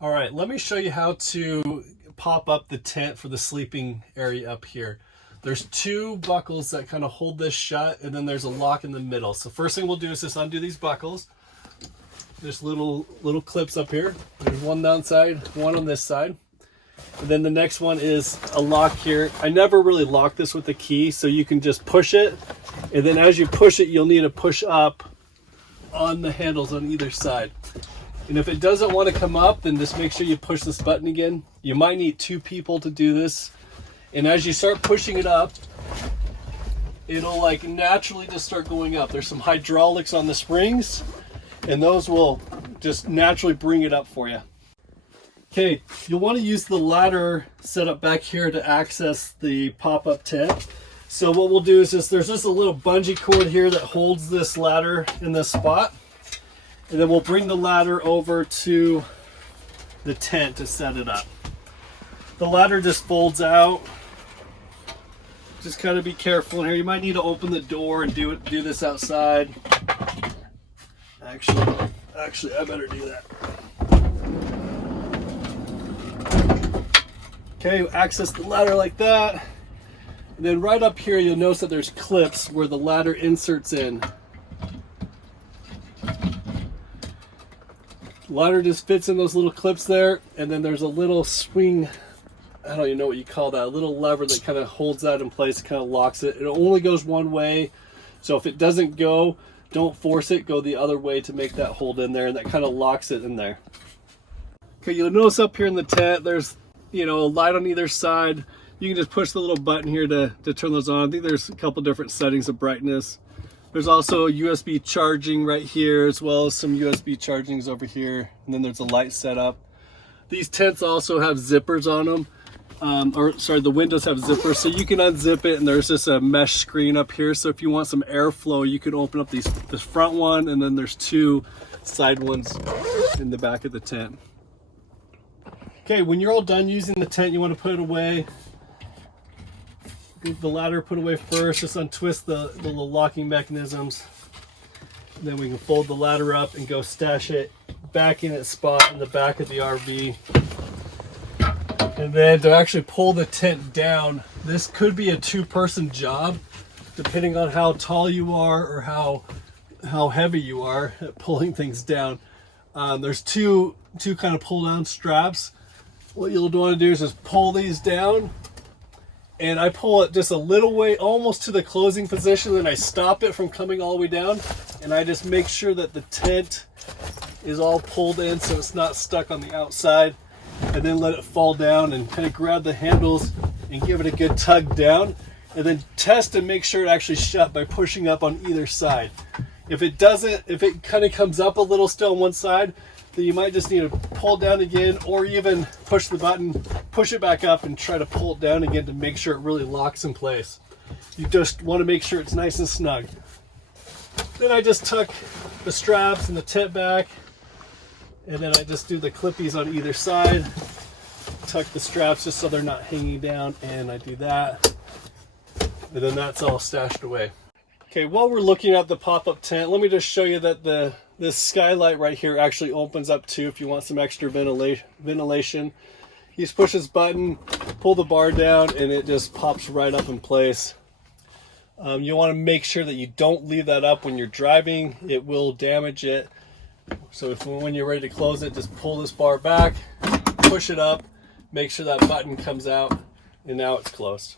All right, let me show you how to pop up the tent for the sleeping area up here. There's two buckles that kind of hold this shut, and then there's a lock in the middle. So first thing we'll do is just undo these buckles. There's little clips up here. There's one downside, one on this side. And then the next one is a lock here. I never really lock this with the key, so you can just push it. And then as you push it, you'll need to push up on the handles on either side. And if it doesn't want to come up, then just make sure you push this button again. You might need two people to do this. And as you start pushing it up, it'll like naturally just start going up. There's some hydraulics on the springs, and those will just naturally bring it up for you. Okay, you'll want to use the ladder set up back here to access the pop-up tent. So what we'll do is there's just a little bungee cord here that holds this ladder in this spot. And then we'll bring the ladder over to the tent to set it up. The ladder just folds out. Just kind of be careful in here. You might need to open the door and do this outside. Actually, I better do that. Okay, access the ladder like that. And then right up here, you'll notice that there's clips where the ladder inserts in. Ladder just fits in those little clips there, and then there's a little swing, I don't even know what you call that, a little lever that kind of holds that in place, kind of locks it. It only goes one way, so if it doesn't go, don't force it, go the other way to make that hold in there, and that kind of locks it in there. Okay, you'll notice up here in the tent, there's a light on either side. You can just push the little button here to turn those on. I think there's a couple different settings of brightness. There's also USB charging right here, as well as some USB chargings over here. And then there's a light setup. These tents also have zippers on them. The windows have zippers, so you can unzip it, and there's just a mesh screen up here. So if you want some airflow, you can open up this front one, and then there's two side ones in the back of the tent. Okay, when you're all done using the tent, you want to put it away. Get the ladder put away first, just untwist the little locking mechanisms. And then we can fold the ladder up and go stash it back in its spot in the back of the RV. And then to actually pull the tent down, this could be a two-person job, depending on how tall you are or how heavy you are at pulling things down. There's two kind of pull-down straps. What you'll want to do is just pull these down. And I pull it just a little way, almost to the closing position, then I stop it from coming all the way down, and I just make sure that the tent is all pulled in so it's not stuck on the outside, and then let it fall down and kind of grab the handles and give it a good tug down, and then test and make sure it actually shut by pushing up on either side. If it doesn't, if it kind of comes up a little still on one side, then you might just need to pull down again, or even push the button, push it back up and try to pull it down again to make sure it really locks in place. You just want to make sure it's nice and snug. Then I just tuck the straps and the tent back, and then I just do the clippies on either side. Tuck the straps just so they're not hanging down, and I do that. And then that's all stashed away. Okay, while we're looking at the pop-up tent, let me just show you that this skylight right here actually opens up too if you want some extra ventilation. You just push this button, pull the bar down, and it just pops right up in place. You want to make sure that you don't leave that up when you're driving. It will damage it. So when you're ready to close it, just pull this bar back, push it up, make sure that button comes out, and now it's closed.